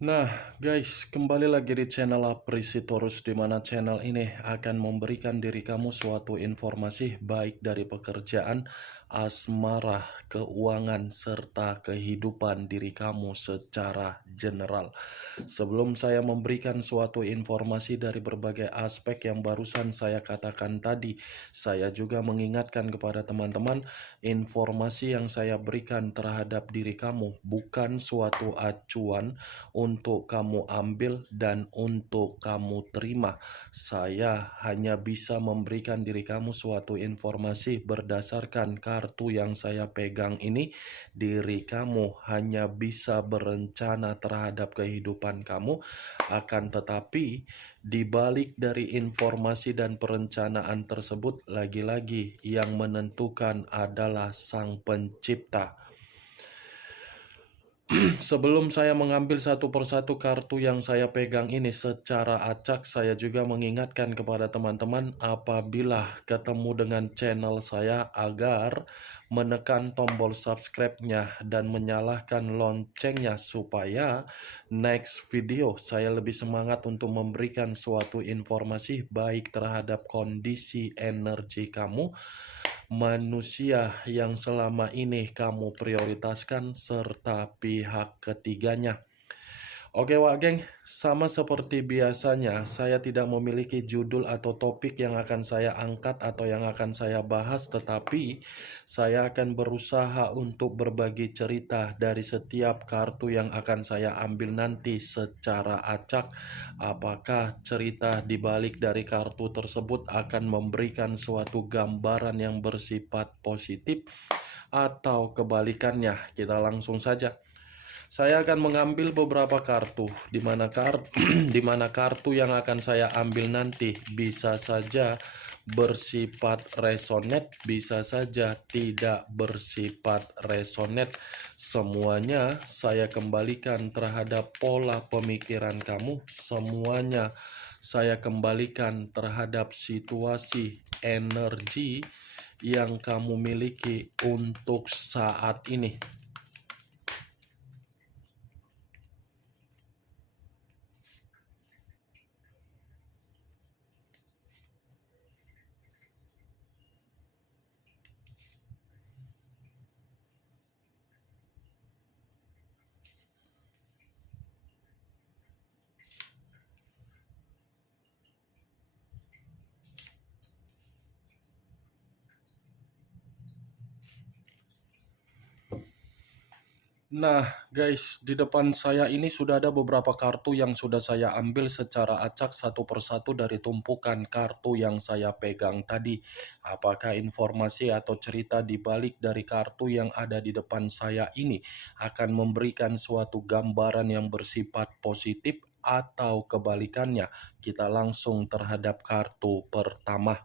Nah, guys, kembali lagi di channel Aprisitorus, di mana channel ini akan memberikan diri kamu suatu informasi baik dari pekerjaan, asmara, keuangan, serta kehidupan diri kamu secara general. Sebelum saya memberikan suatu informasi dari berbagai aspek yang barusan saya katakan tadi, saya juga mengingatkan kepada teman-teman, informasi yang saya berikan terhadap diri kamu bukan suatu acuan untuk kamu ambil dan untuk kamu terima. Saya hanya bisa memberikan diri kamu suatu informasi berdasarkan kartu yang saya pegang ini. Diri kamu hanya bisa berencana terhadap kehidupan kamu, akan tetapi di balik dari informasi dan perencanaan tersebut, lagi-lagi yang menentukan adalah Sang Pencipta. Sebelum saya mengambil satu persatu kartu yang saya pegang ini secara acak, saya juga mengingatkan kepada teman-teman apabila ketemu dengan channel saya agar menekan tombol subscribe-nya dan menyalakan loncengnya supaya next video saya lebih semangat untuk memberikan suatu informasi baik terhadap kondisi energi kamu, manusia yang selama ini kamu prioritaskan, serta pihak ketiganya. Oke Wak Geng, sama seperti biasanya, saya tidak memiliki judul atau topik yang akan saya angkat atau yang akan saya bahas, tetapi saya akan berusaha untuk berbagi cerita dari setiap kartu yang akan saya ambil nanti secara acak. Apakah cerita di balik dari kartu tersebut akan memberikan suatu gambaran yang bersifat positif atau kebalikannya? Kita langsung saja. Saya akan mengambil beberapa kartu, di mana di mana kartu yang akan saya ambil nanti bisa saja bersifat resonate, bisa saja tidak bersifat resonate. Semuanya saya kembalikan terhadap pola pemikiran kamu, semuanya saya kembalikan terhadap situasi energi yang kamu miliki untuk saat ini. Nah, guys, di depan saya ini sudah ada beberapa kartu yang sudah saya ambil secara acak satu persatu dari tumpukan kartu yang saya pegang tadi. Apakah informasi atau cerita di balik dari kartu yang ada di depan saya ini akan memberikan suatu gambaran yang bersifat positif atau kebalikannya? Kita langsung terhadap kartu pertama.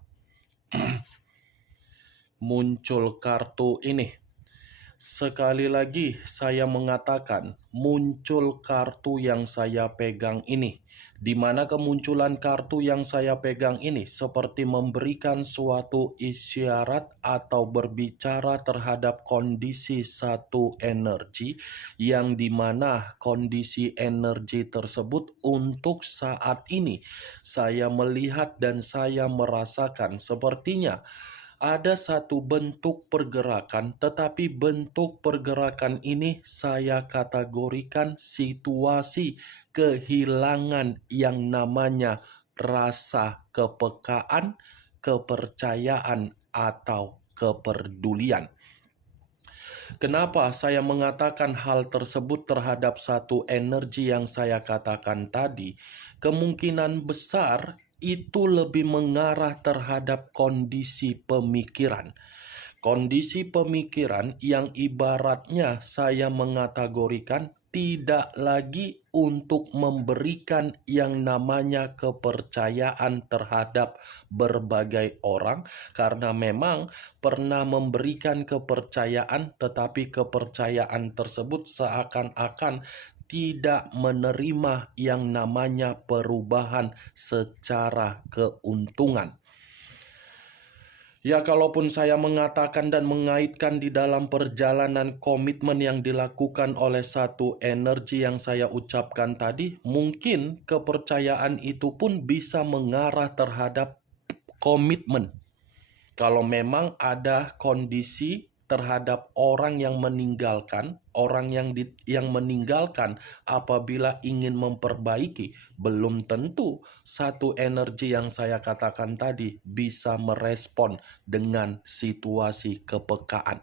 Muncul kartu ini. Sekali lagi saya mengatakan, muncul kartu yang saya pegang ini. Di mana kemunculan kartu yang saya pegang ini seperti memberikan suatu isyarat atau berbicara terhadap kondisi satu energi, yang dimana kondisi energi tersebut untuk saat ini saya melihat dan saya merasakan sepertinya ada satu bentuk pergerakan, tetapi bentuk pergerakan ini saya kategorikan situasi kehilangan yang namanya rasa kepekaan, kepercayaan, atau kepedulian. Kenapa saya mengatakan hal tersebut terhadap satu energi yang saya katakan tadi? Kemungkinan besar itu lebih mengarah terhadap kondisi pemikiran. Kondisi pemikiran yang ibaratnya saya mengategorikan tidak lagi untuk memberikan yang namanya kepercayaan terhadap berbagai orang, karena memang pernah memberikan kepercayaan, tetapi kepercayaan tersebut seakan-akan tidak menerima yang namanya perubahan secara keuntungan. Ya, kalaupun saya mengatakan dan mengaitkan di dalam perjalanan komitmen yang dilakukan oleh satu energi yang saya ucapkan tadi, mungkin kepercayaan itu pun bisa mengarah terhadap komitmen. Kalau memang ada kondisi terhadap orang yang meninggalkan, yang meninggalkan apabila ingin memperbaiki, belum tentu satu energi yang saya katakan tadi bisa merespon dengan situasi kepekaan.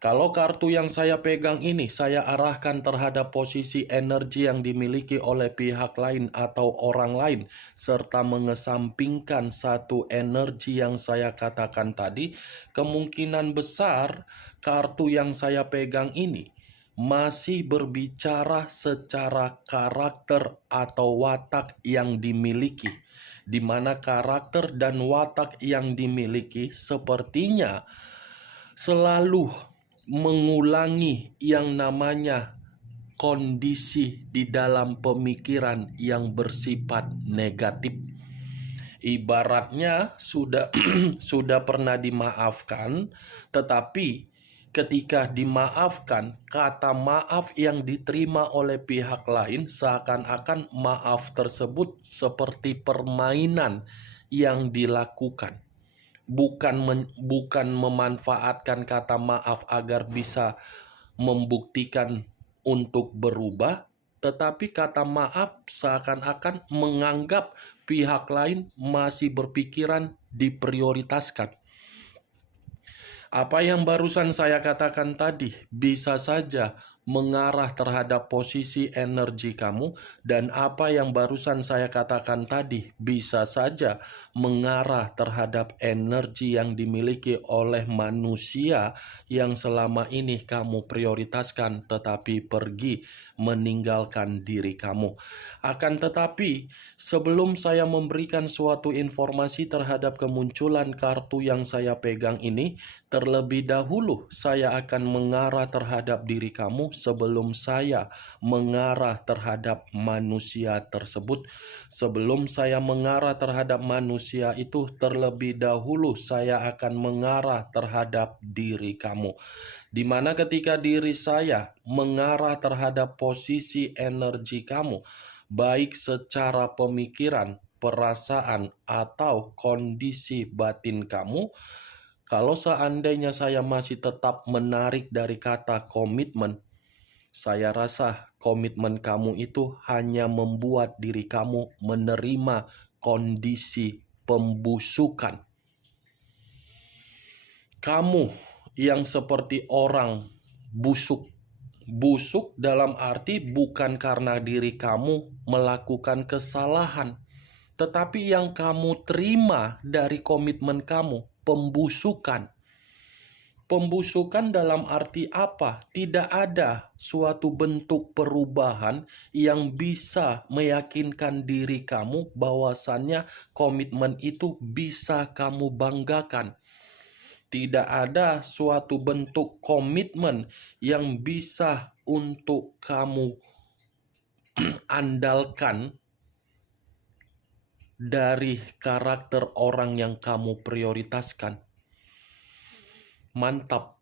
Kalau kartu yang saya pegang ini saya arahkan terhadap posisi energi yang dimiliki oleh pihak lain atau orang lain, serta mengesampingkan satu energi yang saya katakan tadi, kemungkinan besar kartu yang saya pegang ini masih berbicara secara karakter atau watak yang dimiliki, di mana karakter dan watak yang dimiliki sepertinya selalu mengulangi yang namanya kondisi di dalam pemikiran yang bersifat negatif. Ibaratnya sudah sudah pernah dimaafkan, tetapi ketika dimaafkan, kata maaf yang diterima oleh pihak lain seakan-akan maaf tersebut seperti permainan yang dilakukan. Bukan memanfaatkan kata maaf agar bisa membuktikan untuk berubah, tetapi kata maaf seakan-akan menganggap pihak lain masih berpikiran diprioritaskan. Apa yang barusan saya katakan tadi bisa saja mengarah terhadap posisi energi kamu, dan apa yang barusan saya katakan tadi bisa saja mengarah terhadap energi yang dimiliki oleh manusia yang selama ini kamu prioritaskan tetapi pergi meninggalkan diri kamu. Akan tetapi, sebelum saya memberikan suatu informasi terhadap kemunculan kartu yang saya pegang ini, terlebih dahulu saya akan mengarah terhadap diri kamu sebelum saya mengarah terhadap manusia tersebut. Sebelum saya mengarah terhadap manusia itu, terlebih dahulu saya akan mengarah terhadap diri kamu. Di mana ketika diri saya mengarah terhadap posisi energi kamu, baik secara pemikiran, perasaan, atau kondisi batin kamu, kalau seandainya saya masih tetap menarik dari kata komitmen, saya rasa komitmen kamu itu hanya membuat diri kamu menerima kondisi pembusukan. Kamu yang seperti orang busuk. Busuk dalam arti bukan karena diri kamu melakukan kesalahan, tetapi yang kamu terima dari komitmen kamu, pembusukan. Pembusukan dalam arti apa? Tidak ada suatu bentuk perubahan yang bisa meyakinkan diri kamu bahwasannya komitmen itu bisa kamu banggakan. Tidak ada suatu bentuk komitmen yang bisa untuk kamu andalkan dari karakter orang yang kamu prioritaskan. Mantap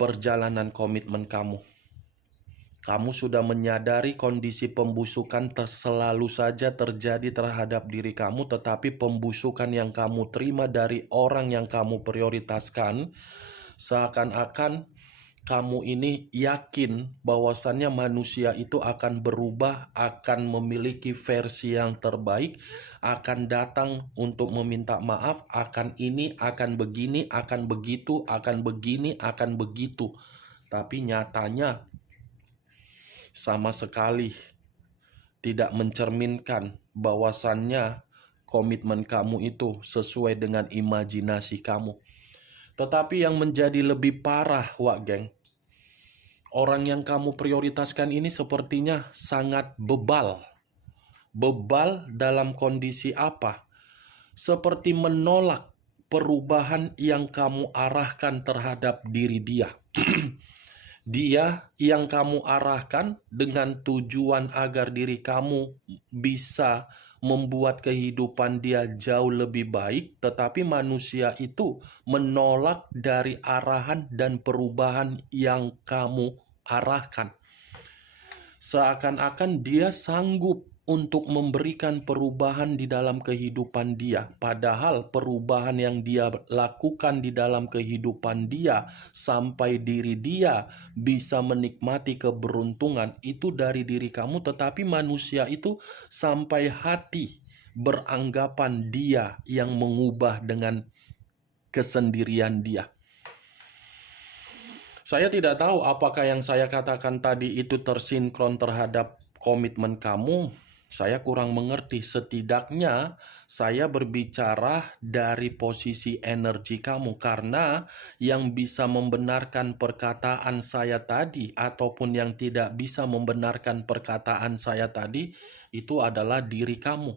perjalanan komitmen kamu. Kamu sudah menyadari kondisi pembusukan selalu saja terjadi terhadap diri kamu, tetapi pembusukan yang kamu terima dari orang yang kamu prioritaskan, seakan-akan kamu ini yakin bahwasannya manusia itu akan berubah, akan memiliki versi yang terbaik, akan datang untuk meminta maaf, akan ini, akan begini, akan begitu, akan begini, akan begitu. Tapi nyatanya sama sekali tidak mencerminkan bahwasannya komitmen kamu itu sesuai dengan imajinasi kamu. Tetapi yang menjadi lebih parah, Wak Geng, orang yang kamu prioritaskan ini sepertinya sangat bebal. Bebal dalam kondisi apa? Seperti menolak perubahan yang kamu arahkan terhadap diri dia. Dia yang kamu arahkan dengan tujuan agar diri kamu bisa membuat kehidupan dia jauh lebih baik, tetapi manusia itu menolak dari arahan dan perubahan yang kamu arahkan. Seakan-akan dia sanggup untuk memberikan perubahan di dalam kehidupan dia, padahal perubahan yang dia lakukan di dalam kehidupan dia sampai diri dia bisa menikmati keberuntungan itu dari diri kamu, tetapi manusia itu sampai hati beranggapan dia yang mengubah dengan kesendirian dia. Saya tidak tahu apakah yang saya katakan tadi itu tersinkron terhadap komitmen kamu. Saya kurang mengerti. Setidaknya saya berbicara dari posisi energi kamu, karena yang bisa membenarkan perkataan saya tadi ataupun yang tidak bisa membenarkan perkataan saya tadi itu adalah diri kamu.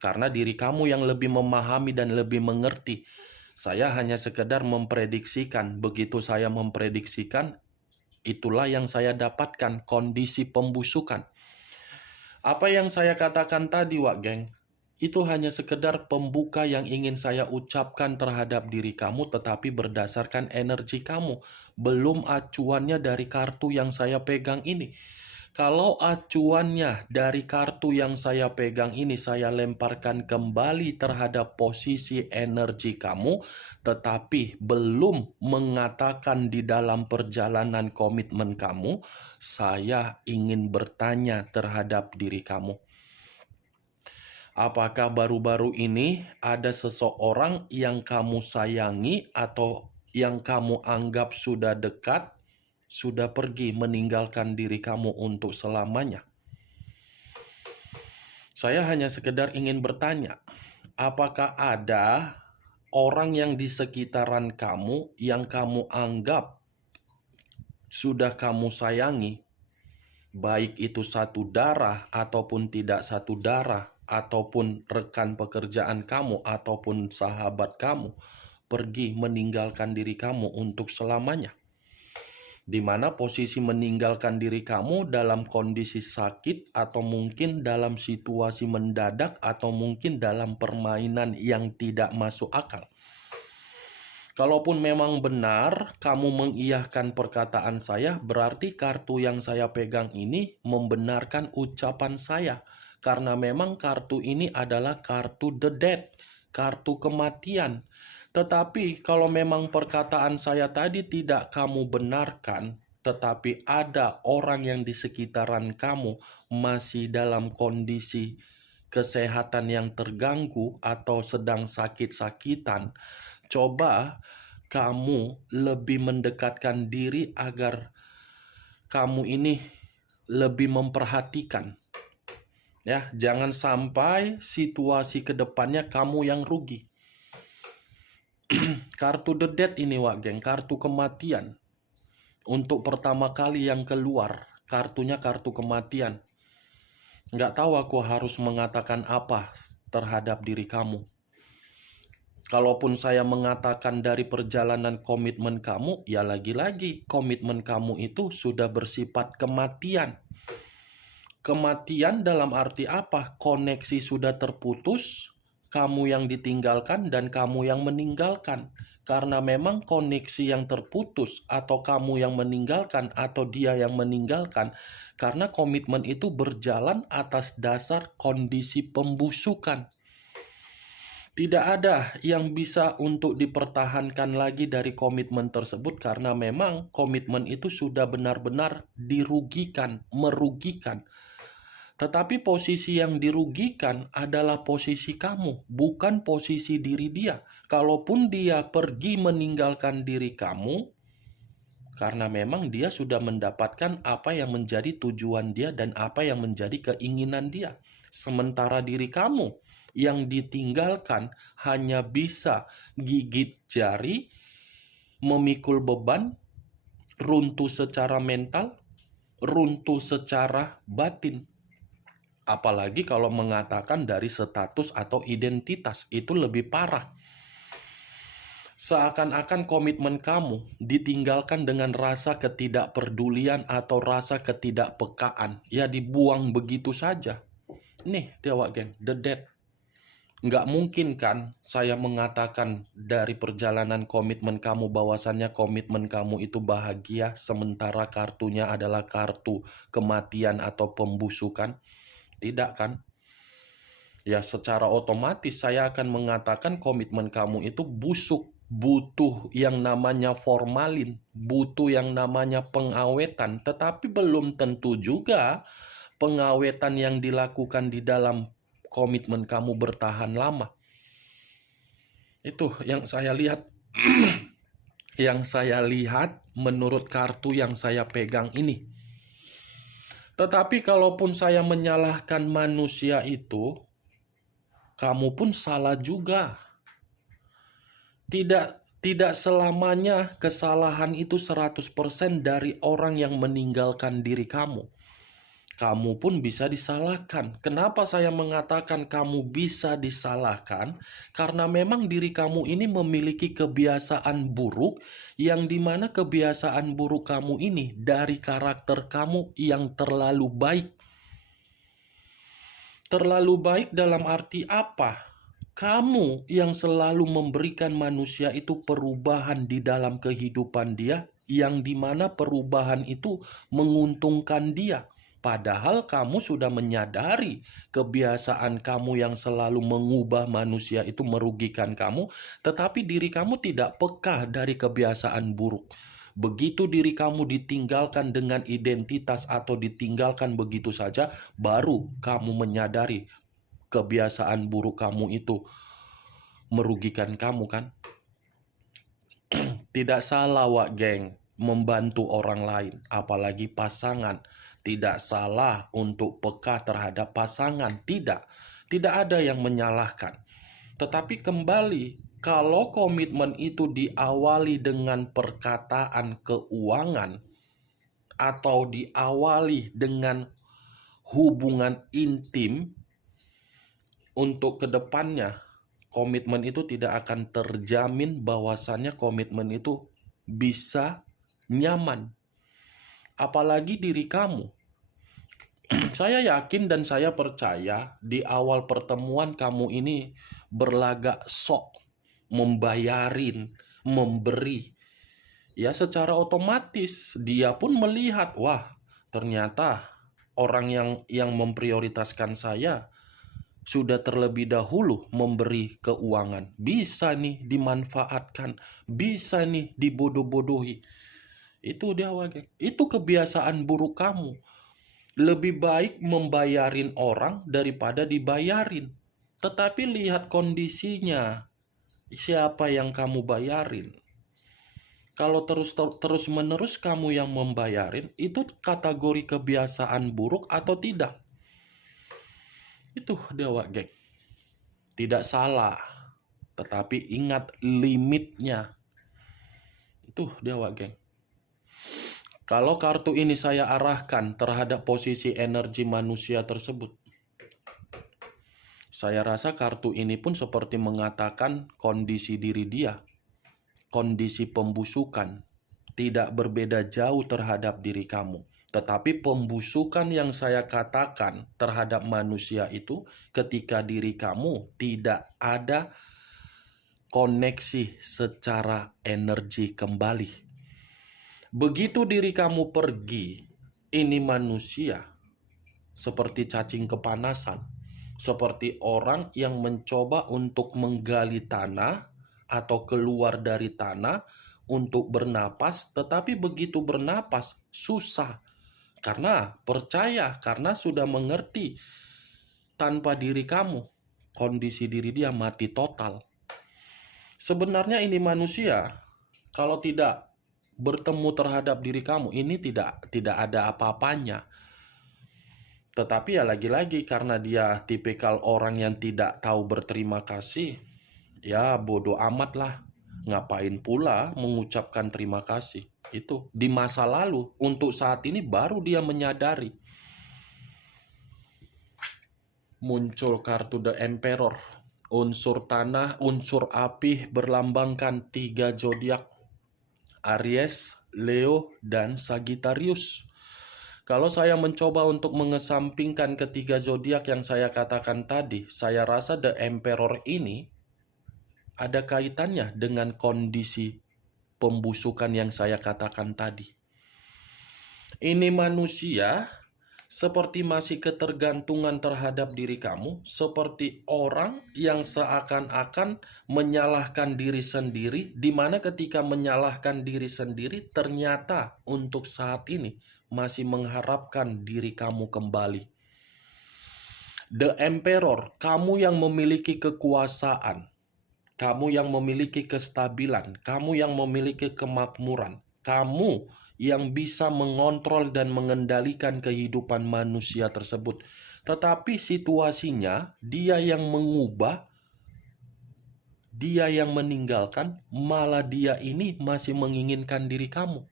Karena diri kamu yang lebih memahami dan lebih mengerti. Saya hanya sekedar memprediksikan. Begitu saya memprediksikan, itulah yang saya dapatkan, kondisi pembusukan. Apa yang saya katakan tadi, Wak Geng, itu hanya sekedar pembuka yang ingin saya ucapkan terhadap diri kamu, tetapi berdasarkan energi kamu. Belum acuannya dari kartu yang saya pegang ini. Kalau acuannya dari kartu yang saya pegang ini saya lemparkan kembali terhadap posisi energi kamu, tetapi belum mengatakan di dalam perjalanan komitmen kamu, saya ingin bertanya terhadap diri kamu. Apakah baru-baru ini ada seseorang yang kamu sayangi atau yang kamu anggap sudah dekat, sudah pergi meninggalkan diri kamu untuk selamanya? Saya hanya sekedar ingin bertanya, apakah ada orang yang di sekitaran kamu yang kamu anggap sudah kamu sayangi, baik itu satu darah ataupun tidak satu darah, ataupun rekan pekerjaan kamu ataupun sahabat kamu, pergi meninggalkan diri kamu untuk selamanya? Di mana posisi meninggalkan diri kamu dalam kondisi sakit, atau mungkin dalam situasi mendadak, atau mungkin dalam permainan yang tidak masuk akal. Kalaupun memang benar kamu mengiyahkan perkataan saya, berarti kartu yang saya pegang ini membenarkan ucapan saya. Karena memang kartu ini adalah kartu the death, kartu kematian. Tetapi kalau memang perkataan saya tadi tidak kamu benarkan, tetapi ada orang yang di sekitaran kamu masih dalam kondisi kesehatan yang terganggu atau sedang sakit-sakitan, coba kamu lebih mendekatkan diri agar kamu ini lebih memperhatikan. Ya, jangan sampai situasi kedepannya kamu yang rugi. Kartu the death ini, Wak Geng, kartu kematian. Untuk pertama kali yang keluar, kartunya kartu kematian. Nggak tahu aku harus mengatakan apa terhadap diri kamu. Kalaupun saya mengatakan dari perjalanan komitmen kamu, ya lagi-lagi komitmen kamu itu sudah bersifat kematian. Kematian dalam arti apa? Koneksi sudah terputus, kamu yang ditinggalkan dan kamu yang meninggalkan. Karena memang koneksi yang terputus atau kamu yang meninggalkan atau dia yang meninggalkan, karena komitmen itu berjalan atas dasar kondisi pembusukan. Tidak ada yang bisa untuk dipertahankan lagi dari komitmen tersebut, karena memang komitmen itu sudah benar-benar dirugikan, merugikan. Tetapi posisi yang dirugikan adalah posisi kamu, bukan posisi diri dia. Kalaupun dia pergi meninggalkan diri kamu, karena memang dia sudah mendapatkan apa yang menjadi tujuan dia dan apa yang menjadi keinginan dia. Sementara diri kamu yang ditinggalkan hanya bisa gigit jari, memikul beban, runtuh secara mental, runtuh secara batin. Apalagi kalau mengatakan dari status atau identitas, itu lebih parah. Seakan-akan komitmen kamu ditinggalkan dengan rasa ketidakpedulian atau rasa ketidakpekaan. Ya, dibuang begitu saja. Nih Dewa geng, the death. Nggak mungkin kan saya mengatakan dari perjalanan komitmen kamu bahwasannya komitmen kamu itu bahagia, sementara kartunya adalah kartu kematian atau pembusukan. Tidak kan? Ya secara otomatis saya akan mengatakan komitmen kamu itu busuk, butuh yang namanya formalin, butuh yang namanya pengawetan, tetapi belum tentu juga pengawetan yang dilakukan di dalam komitmen kamu bertahan lama. Itu yang saya lihat. Yang saya lihat menurut kartu yang saya pegang ini. Tetapi kalaupun saya menyalahkan manusia itu, kamu pun salah juga. Tidak selamanya kesalahan itu 100% dari orang yang meninggalkan diri kamu. Kamu pun bisa disalahkan. Kenapa saya mengatakan kamu bisa disalahkan? Karena memang diri kamu ini memiliki kebiasaan buruk, yang dimana kebiasaan buruk kamu ini dari karakter kamu yang terlalu baik. Terlalu baik dalam arti apa? Kamu yang selalu memberikan manusia itu perubahan di dalam kehidupan dia, yang dimana perubahan itu menguntungkan dia. Padahal kamu sudah menyadari kebiasaan kamu yang selalu mengubah manusia itu merugikan kamu, tetapi diri kamu tidak peka dari kebiasaan buruk. Begitu diri kamu ditinggalkan dengan identitas atau ditinggalkan begitu saja, baru kamu menyadari kebiasaan buruk kamu itu merugikan kamu kan? Tidak salah Wak geng membantu orang lain, apalagi pasangan. Tidak salah untuk peka terhadap pasangan, tidak. Tidak ada yang menyalahkan. Tetapi kembali, kalau komitmen itu diawali dengan perkataan keuangan atau diawali dengan hubungan intim, untuk kedepannya komitmen itu tidak akan terjamin bahwasannya komitmen itu bisa nyaman. Apalagi diri kamu. Saya yakin dan saya percaya di awal pertemuan kamu ini berlagak sok membayarin, memberi. Ya secara otomatis dia pun melihat, wah ternyata orang yang memprioritaskan saya sudah terlebih dahulu memberi keuangan. Bisa nih dimanfaatkan, bisa nih dibodoh-bodohi. Itu dia geng. Itu kebiasaan buruk kamu. Lebih baik membayarin orang daripada dibayarin. Tetapi lihat kondisinya. Siapa yang kamu bayarin? Kalau terus-menerus kamu yang membayarin, itu kategori kebiasaan buruk atau tidak? Itu dia geng. Tidak salah, tetapi ingat limitnya. Itu dia geng. Kalau kartu ini saya arahkan terhadap posisi energi manusia tersebut, saya rasa kartu ini pun seperti mengatakan kondisi diri dia, kondisi pembusukan, tidak berbeda jauh terhadap diri kamu. Tetapi pembusukan yang saya katakan terhadap manusia itu ketika diri kamu tidak ada koneksi secara energi kembali. Begitu diri kamu pergi, ini manusia seperti cacing kepanasan, seperti orang yang mencoba untuk menggali tanah atau keluar dari tanah untuk bernapas, tetapi begitu bernapas susah karena percaya, karena sudah mengerti tanpa diri kamu, kondisi diri dia mati total. Sebenarnya ini manusia, kalau tidak bertemu terhadap diri kamu, ini tidak ada apa-apanya. Tetapi ya lagi-lagi karena dia tipikal orang yang tidak tahu berterima kasih, ya bodoh amat lah. Ngapain pula mengucapkan terima kasih? Itu di masa lalu, untuk saat ini baru dia menyadari. Muncul kartu The Emperor. Unsur tanah, unsur api berlambangkan 3 zodiak. Aries, Leo, dan Sagittarius. Kalau saya mencoba untuk mengesampingkan ketiga zodiak yang saya katakan tadi, saya rasa The Emperor ini ada kaitannya dengan kondisi pembusukan yang saya katakan tadi. Ini manusia seperti masih ketergantungan terhadap diri kamu, seperti orang yang seakan-akan menyalahkan diri sendiri, di mana ketika menyalahkan diri sendiri, ternyata untuk saat ini masih mengharapkan diri kamu kembali. The Emperor, kamu yang memiliki kekuasaan, kamu yang memiliki kestabilan, kamu yang memiliki kemakmuran, kamu yang bisa mengontrol dan mengendalikan kehidupan manusia tersebut. Tetapi situasinya, dia yang mengubah, dia yang meninggalkan, malah dia ini masih menginginkan diri kamu.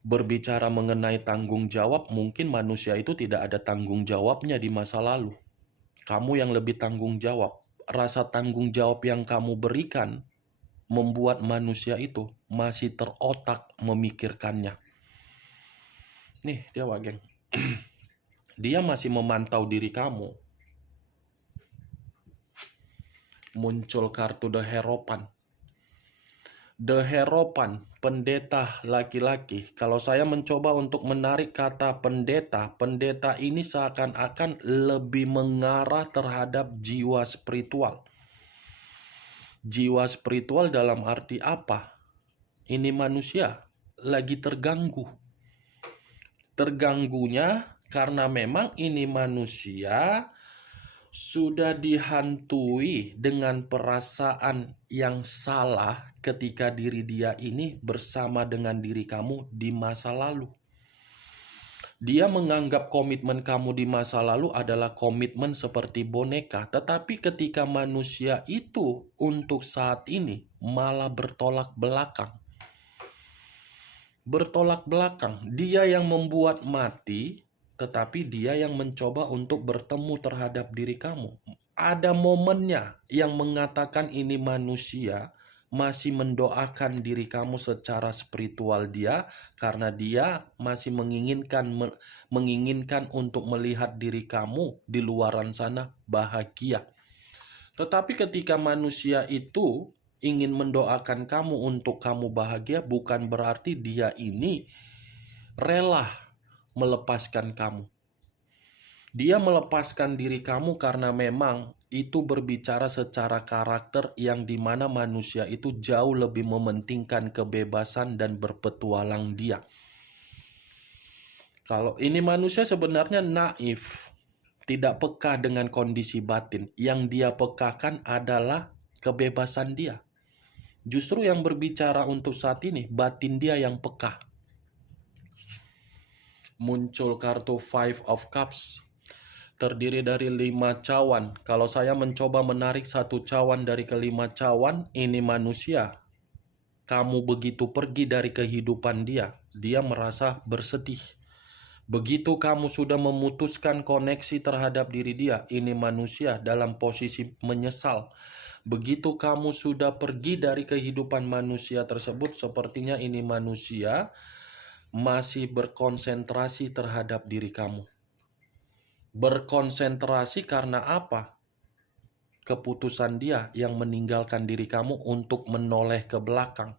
Berbicara mengenai tanggung jawab, mungkin manusia itu tidak ada tanggung jawabnya di masa lalu. Kamu yang lebih tanggung jawab. Rasa tanggung jawab yang kamu berikan membuat manusia itu masih terotak memikirkannya. Nih, dia wageng. Dia masih memantau diri kamu. Muncul kartu The Hierophant. The Hierophant, pendeta laki-laki. Kalau saya mencoba untuk menarik kata pendeta, pendeta ini seakan-akan lebih mengarah terhadap jiwa spiritual. Jiwa spiritual dalam arti apa? Ini manusia lagi terganggu. Terganggunya karena memang ini manusia sudah dihantui dengan perasaan yang salah ketika diri dia ini bersama dengan diri kamu di masa lalu. Dia menganggap komitmen kamu di masa lalu adalah komitmen seperti boneka, tetapi ketika manusia itu untuk saat ini malah bertolak belakang. Bertolak belakang, dia yang membuat mati, tetapi dia yang mencoba untuk bertemu terhadap diri kamu. Ada momennya yang mengatakan ini manusia masih mendoakan diri kamu secara spiritual dia, karena dia masih menginginkan untuk melihat diri kamu di luaran sana bahagia. Tetapi ketika manusia itu ingin mendoakan kamu untuk kamu bahagia, bukan berarti dia ini rela melepaskan kamu. Dia melepaskan diri kamu karena memang itu berbicara secara karakter yang dimana manusia itu jauh lebih mementingkan kebebasan dan berpetualang dia. Kalau ini manusia sebenarnya naif, tidak peka dengan kondisi batin. Yang dia pekakan adalah kebebasan dia. Justru yang berbicara untuk saat ini, batin dia yang peka. Muncul kartu Five of Cups. Terdiri dari 5 cawan. Kalau saya mencoba menarik satu cawan dari kelima cawan, ini manusia. Kamu begitu pergi dari kehidupan dia, dia merasa bersedih. Begitu kamu sudah memutuskan koneksi terhadap diri dia, ini manusia dalam posisi menyesal. Begitu kamu sudah pergi dari kehidupan manusia tersebut, sepertinya ini manusia masih berkonsentrasi terhadap diri kamu. Berkonsentrasi karena apa? Keputusan dia yang meninggalkan diri kamu untuk menoleh ke belakang.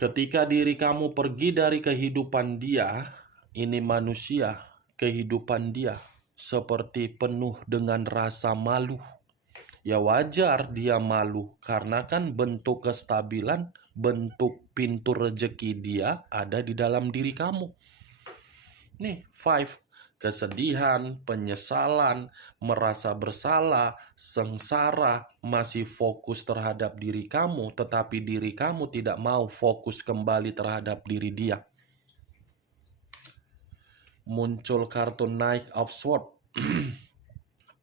Ketika diri kamu pergi dari kehidupan dia, ini manusia, kehidupan dia seperti penuh dengan rasa malu. Ya wajar dia malu, karena kan bentuk kestabilan, bentuk pintu rezeki dia ada di dalam diri kamu. Nih, 5. Kesedihan, penyesalan, merasa bersalah, sengsara, masih fokus terhadap diri kamu, tetapi diri kamu tidak mau fokus kembali terhadap diri dia. Muncul kartu Knight of Swords.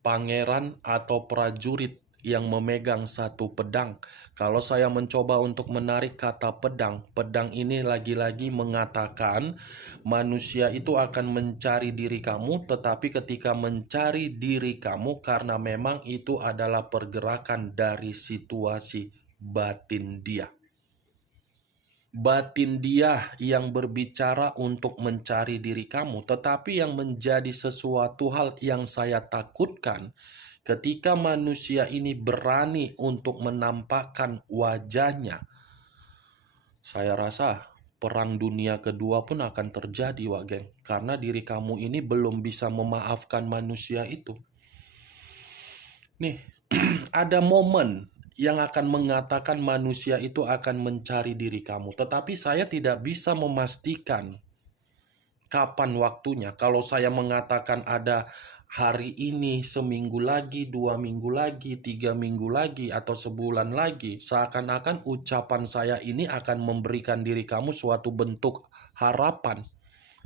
Pangeran atau prajurit yang memegang satu pedang. Kalau saya mencoba untuk menarik kata pedang, pedang ini lagi-lagi mengatakan manusia itu akan mencari diri kamu, tetapi ketika mencari diri kamu karena memang itu adalah pergerakan dari situasi batin dia. batin dia yang berbicara untuk mencari diri kamu, tetapi yang menjadi sesuatu hal yang saya takutkan ketika manusia ini berani untuk menampakkan wajahnya, saya rasa perang dunia kedua pun akan terjadi, Wak Geng. Karena diri kamu ini belum bisa memaafkan manusia itu. Nih, ada momen yang akan mengatakan manusia itu akan mencari diri kamu. Tetapi saya tidak bisa memastikan kapan waktunya. Kalau saya mengatakan ada hari ini, seminggu lagi, 2 minggu lagi, 3 minggu lagi, atau sebulan lagi, seakan-akan ucapan saya ini akan memberikan diri kamu suatu bentuk harapan.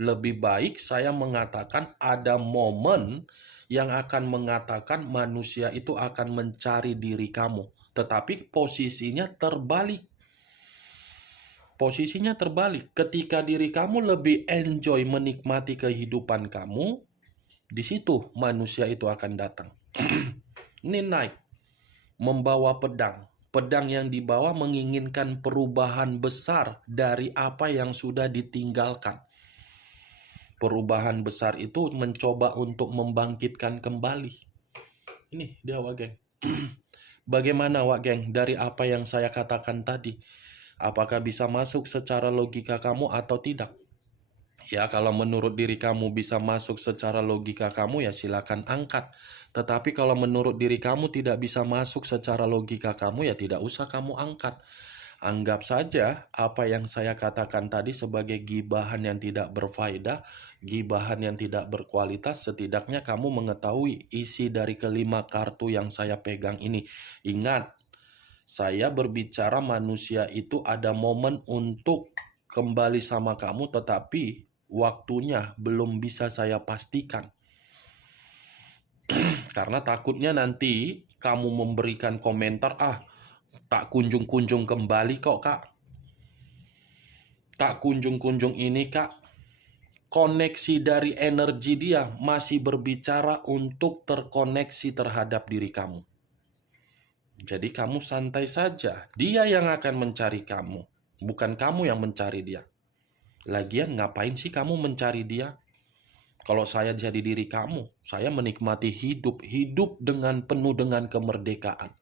Lebih baik saya mengatakan ada momen yang akan mengatakan manusia itu akan mencari diri kamu. Tetapi posisinya terbalik. Posisinya terbalik. Ketika diri kamu lebih enjoy menikmati kehidupan kamu, di situ manusia itu akan datang. Ini naik, membawa pedang. Pedang yang dibawa menginginkan perubahan besar dari apa yang sudah ditinggalkan. Perubahan besar itu mencoba untuk membangkitkan kembali. Ini dia, Wak Geng. Bagaimana, Wak Geng, dari apa yang saya katakan tadi? Apakah bisa masuk secara logika kamu atau tidak? Ya, kalau menurut diri kamu bisa masuk secara logika kamu, ya silakan angkat. Tetapi kalau menurut diri kamu tidak bisa masuk secara logika kamu, ya tidak usah kamu angkat. Anggap saja apa yang saya katakan tadi sebagai gibahan yang tidak berfaedah, gibahan yang tidak berkualitas. Setidaknya kamu mengetahui isi dari kelima kartu yang saya pegang ini. Ingat, saya berbicara manusia itu ada momen untuk kembali sama kamu, tetapi waktunya belum bisa saya pastikan. Karena takutnya nanti kamu memberikan komentar, tak kunjung-kunjung kembali kok, Kak. Tak kunjung-kunjung ini, Kak. Koneksi dari energi dia masih berbicara untuk terkoneksi terhadap diri kamu. Jadi kamu santai saja. Dia yang akan mencari kamu, bukan kamu yang mencari dia. Lagian ngapain sih kamu mencari dia? Kalau saya jadi diri kamu, saya menikmati hidup dengan penuh dengan kemerdekaan.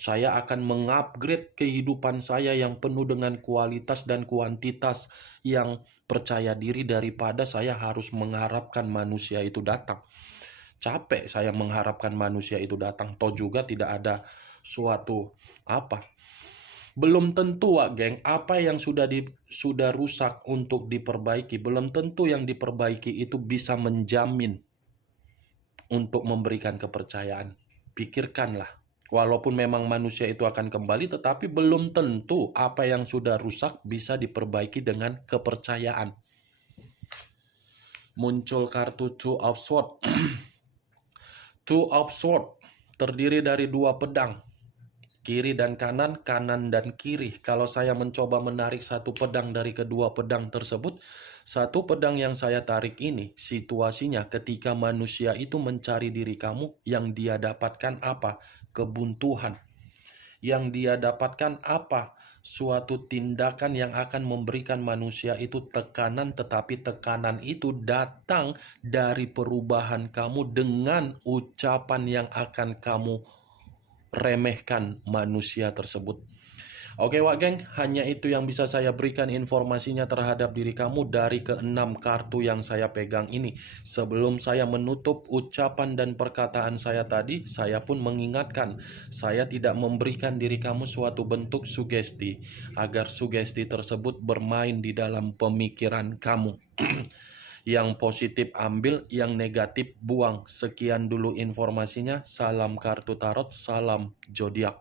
Saya akan mengupgrade kehidupan saya yang penuh dengan kualitas dan kuantitas yang percaya diri daripada saya harus mengharapkan manusia itu datang. Capek saya mengharapkan manusia itu datang, toh juga tidak ada suatu apa. Belum tentu, Wak Geng, apa yang sudah rusak untuk diperbaiki, belum tentu yang diperbaiki itu bisa menjamin untuk memberikan kepercayaan. Pikirkanlah, walaupun memang manusia itu akan kembali, tetapi belum tentu apa yang sudah rusak bisa diperbaiki dengan kepercayaan. Muncul kartu Two of Swords. Two of Swords terdiri dari 2 pedang. Kiri dan kanan, kanan dan kiri. Kalau saya mencoba menarik satu pedang dari kedua pedang tersebut, satu pedang yang saya tarik ini, situasinya ketika manusia itu mencari diri kamu, yang dia dapatkan apa? Kebuntuan. Yang dia dapatkan apa? Suatu tindakan yang akan memberikan manusia itu tekanan, tetapi tekanan itu datang dari perubahan kamu dengan ucapan yang akan kamu remehkan manusia tersebut. Oke, Wak Geng, hanya itu yang bisa saya berikan informasinya terhadap diri kamu dari ke-6 kartu yang saya pegang ini. Sebelum saya menutup ucapan dan perkataan saya tadi, saya pun mengingatkan, saya tidak memberikan diri kamu suatu bentuk sugesti, agar sugesti tersebut bermain di dalam pemikiran kamu. Yang positif ambil, yang negatif buang. Sekian dulu informasinya. Salam kartu tarot, salam zodiak.